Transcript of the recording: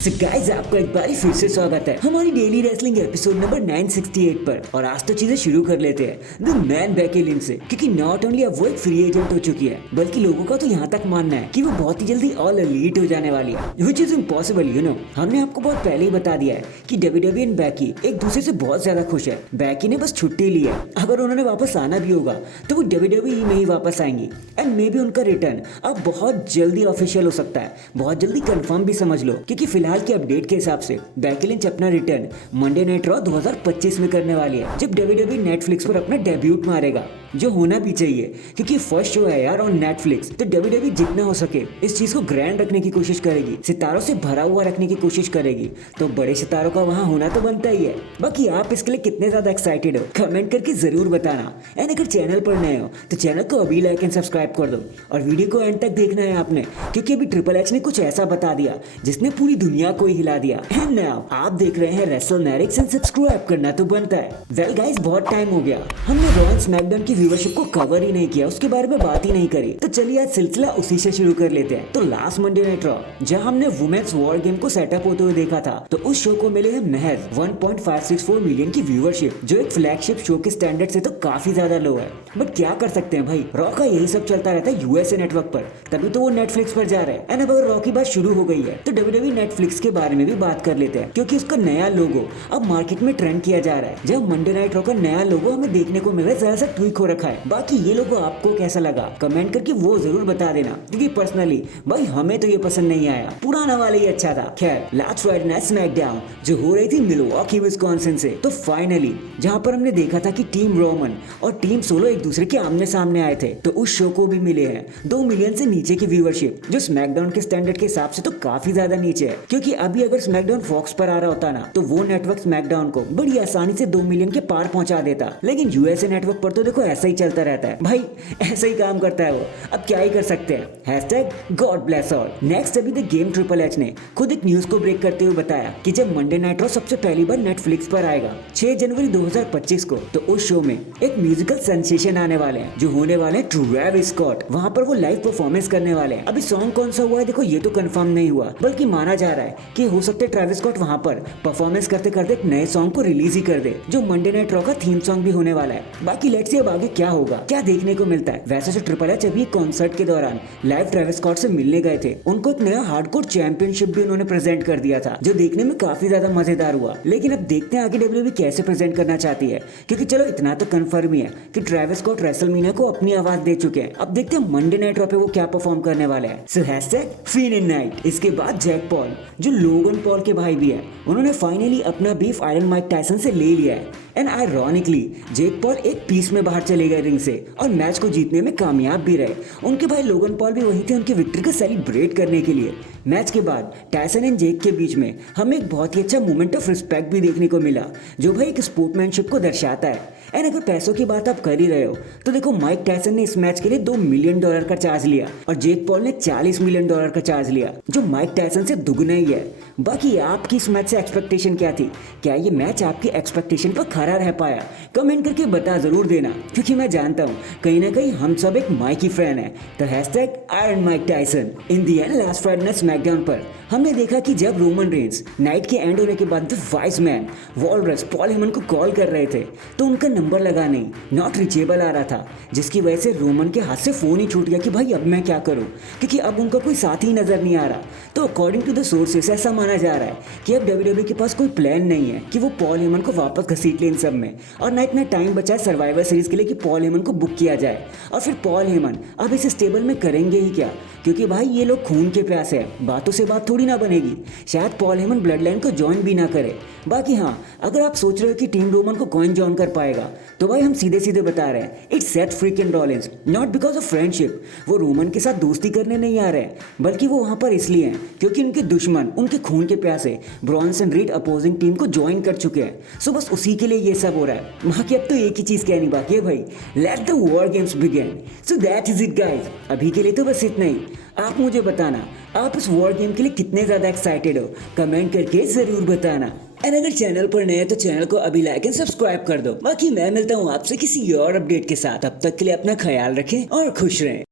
Guys आपका एक बार फिर से स्वागत है हमारी डेली रेसलिंग एपिसोड नंबर 968 पर। और आज तो चीजें शुरू कर लेते हैं द मैन बेकी लिंच से, क्योंकि नॉट ओनली अब वो एक फ्री एजेंट हो चुकी है, बल्कि लोगों का तो यहाँ तक मानना है कि वो बहुत ही जल्दी ऑल एलीट हो जाने वाली है, which is impossible you know. हमने आपको बहुत पहले ही बता दिया है कि WWE एंड बेकी एक दूसरे से बहुत ज्यादा खुश है। बेकी ने बस छुट्टी ली है, अगर उन्होंने वापस आना भी होगा तो वो WWE में ही वापस आएंगी। एंड मे बी उनका रिटर्न अब बहुत जल्दी ऑफिशियल हो सकता है, बहुत जल्दी कंफर्म भी समझ लो, क्योंकि फिलहाल की अपडेट के हिसाब से बेकी लिंच अपना रिटर्न मंडे नाइट रॉ 2025 में करने वाली है, जब WWE नेटफ्लिक्स पर अपना डेब्यूट मारेगा, जो होना भी चाहिए क्योंकि फर्स्ट शो है यार ऑन नेटफ्लिक्स। तो WWE जितना हो सके इस चीज को ग्रैंड रखने की कोशिश करेगी, सितारों से भरा हुआ रखने की कोशिश करेगी, तो बड़े सितारों का वहां होना तो बनता ही है। बाकी आप इसके लिए कितने ज्यादा एक्साइटेड हो कमेंट करके जरूर बताना। एंड अगर चैनल पर नए हो तो चैनल को अभी लाइक एंड सब्सक्राइब कर दो, और वीडियो को एंड तक देखना है आपने, क्योंकि अभी ट्रिपल एच ने कुछ ऐसा बता दिया जिसने पूरी दुनिया को ही हिला दिया। एंड नाउ आप देख रहे हैं रेसलमेरिक्स एंड सब्सक्राइब करना तो बनता है। वेल गाइस बहुत टाइम हो गया, हमने रॉ एंड स्मैकडाउन की व्यूअरशिप को कवर ही नहीं किया, उसके बारे में बात ही नहीं करी। तो चलिए आज सिलसिला उसी से शुरू कर लेते हैं। तो लास्ट मंडे नाइट रॉ जहां हमने वुमेन्स वॉर गेम को सेटअप होते हुए देखा था, तो उस शो को मिले हैं महज 1.564 मिलियन की व्यूअरशिप, जो एक फ्लैगशिप शो के स्टैंडर्ड से तो काफी ज्यादा लो है। बट क्या कर सकते हैं भाई, रॉ का यही सब चलता रहता है यूएसए नेटवर्क पर, तभी तो वो नेटफ्लिक्स पर जा रहे हैं। एंड अब अगर रॉ की बात शुरू हो गई है तो WWE नेटफ्लिक्स के बारे में भी बात कर लेते हैं, क्योंकि उसका नया लोगो अब मार्केट में ट्रेंड किया जा रहा है। जब मंडे नाइट रॉ का नया लोगो हमें देखने को मिल रहा है, जरा सा ट्वीक हो रखा है। बाकी ये लोगो आपको कैसा लगा कमेंट करके वो जरूर बता देना, क्योंकि पर्सनली भाई हमें तो ये पसंद नहीं आया, पुराना वाला ही अच्छा था। खैर लास्ट फ्राइडे नाइट स्मैकडाउन जो हो रही थी मिलवॉकी विस्कॉन्सिन से, तो फाइनली जहां पर हमने देखा था कि टीम रोमन और टीम सोलो एक दूसरे के आमने सामने आए थे, तो उस शो को भी मिले हैं 2 मिलियन से नीचे की व्यूअरशिप, जो स्मैकडाउन के स्टैंडर्ड के हिसाब से तो काफी ज्यादा नीचे है। क्योंकि अभी अगर स्मैकडाउन फॉक्स पर आ रहा होता ना, तो वो नेटवर्क स्मैकडाउन को बड़ी आसानी से 2 मिलियन के पार पहुंचा देता। लेकिन यूएसए नेटवर्क पर तो देखो ऐसा ही चलता रहता है भाई, ऐसा ही काम करता है वो, अब क्या ही कर सकते हैं। Hashtag God bless all. Next अभी द गेम ट्रिपल एच ने खुद एक न्यूज को ब्रेक करते हुए बताया कि जब मंडे नाइट रॉ सबसे पहली बार नेटफ्लिक्स पर आएगा 6 जनवरी 2025 को, तो उस शो में एक म्यूजिकल सेंसेशन आने वाले हैं, जो होने वाले हैं ट्रेविस स्कॉट। वहां पर वो लाइव परफॉर्मेंस करने वाले हैं। अभी सॉन्ग कौन सा हुआ है देखो, ये तो कंफर्म नहीं हुआ, बल्कि माना जा रहा है कि हो सकता है ट्रेविस स्कॉट वहां पर परफॉर्मेंस करते करते एक नए सॉन्ग को रिलीज ही कर दे, जो मंडे नाइट रॉ का थीम सॉन्ग भी होने वाला है। बाकी लेट्स सी अब आगे क्या होगा, क्या देखने को मिलता है। वैसे तो ट्रिपल एच अभी कॉन्सर्ट के दौरान लाइव ट्रेविस स्कॉट से मिलने गए थे, उनको एक नया हार्डकोर चैंपियनशिप भी उन्होंने प्रेजेंट कर दिया था, जो देखने में काफी ज्यादा मजेदार हुआ। लेकिन अब देखते हैं आगे WWE कैसे प्रेजेंट करना चाहती है, क्योंकि चलो इतना तो कंफर्म ही है कि ट्रेविस स्कॉट रेसलमेनिया को अपनी आवाज दे चुके हैं। अब देखते हैं मंडे नाइट रॉ पे वो क्या परफॉर्म करने वाले हैं। सो हैशटैग फिन इन नाइट। इसके बाद जैक पॉल, जो लोगन पॉल के भाई भी हैं, उन्होंने फाइनली अपना बीफ आयरन माइक टायसन से ले लिया है। एंड आयरॉनिकली जैक पॉल एक पीस में बाहर चले गए रिंग से, और मैच को जीतने में कामयाब भी रहे। उनके भाई लोगन पॉल भी वहीं थे उनकी विक्ट्री को सेलिब्रेट करने के लिए। मैच के बाद टायसन एंड जेक के बीच में हमें एक बहुत ही अच्छा मोमेंट ऑफ रिस्पेक्ट भी देखने को मिला, जो भाई एक स्पोर्ट्समैनशिप को दर्शाता है। एंड अगर पैसों की बात आप कर ही रहे हो, तो देखो माइक टायसन ने इस मैच के लिए $2 मिलियन का चार्ज लिया, और जेक पॉल ने $40 मिलियन का चार्ज लिया, जो माइक टायसन से दुगना ही है। बाकी आपकी इस मैच से एक्सपेक्टेशन क्या थी, क्या ये मैच आपकी एक्सपेक्टेशन पर खरा रह पाया? कमेंट करके बता जरूर देना, क्योंकि मैं जानता हूँ कहीं ना कहीं हम सब एक माइक ही फैन है। तो hashtag iron Mike Tyson. In the and last Friday night SmackDown पर हमने देखा कि जब रोमन रेंस नाइट के एंड होने के बाद the wise man walrus Paul Heyman को कॉल कर रहे थे, तो उनका नंबर लगा नहीं, नॉट रीचेबल आ रहा था, जिसकी वजह से रोमन के हाथ से फोन ही छूट गया कि भाई अब मैं क्या करूं, क्योंकि अब उनका कोई साथी नजर नहीं आ रहा। तो अकॉर्डिंग टू द सोर्सेस ऐसा माना जा रहा है कि अब WWE के पास कोई प्लान नहीं है कि वो पॉल हेमन को वापस घसीट ले इन सब में, और ना इतना टाइम बचा है सर्वाइवर सीरीज के लिए कि पॉल हेमन को बुक किया जाए। और फिर पॉल हेमन अब इस स्टेबल में करेंगे ही क्या, क्योंकि भाई ये लोग खून के प्यासे हैं, बातों से बात थोड़ी ना बनेगी। शायद पॉल हेमन ब्लड लाइन को ज्वाइन भी ना करे। बाकी हाँ, अगर आप सोच रहे हो कि टीम रोमन को कौन ज्वाइन कर पाएगा, तो भाई हम सीधे सीधे बता रहे हैं, it's Seth freaking Rollins, not because of friendship. वो रोमन के साथ दोस्ती करने नहीं आ रहे हैं, बल्कि वो वहां पर इसलिए हैं क्योंकि उनके दुश्मन, उनके खून के प्यासे ब्रॉन्सन रीड अपोजिंग टीम को ज्वाइन कर चुके हैं। सो बस उसी के लिए ये सब हो रहा है। बाकी अब तो एक ही चीज कहनी बाकी है भाई, let the war games begin. So that is it guys, अभी के लिए तो बस इतना ही। आप मुझे बताना आप इस वॉर गेम के लिए कितने ज्यादा एक्साइटेड हो, कमेंट करके जरूर बताना। एंड अगर चैनल पर नए हैं तो चैनल को अभी लाइक एंड सब्सक्राइब कर दो। बाकी मैं मिलता हूँ आपसे किसी और अपडेट के साथ, तब तक के लिए अपना ख्याल रखें और खुश रहें।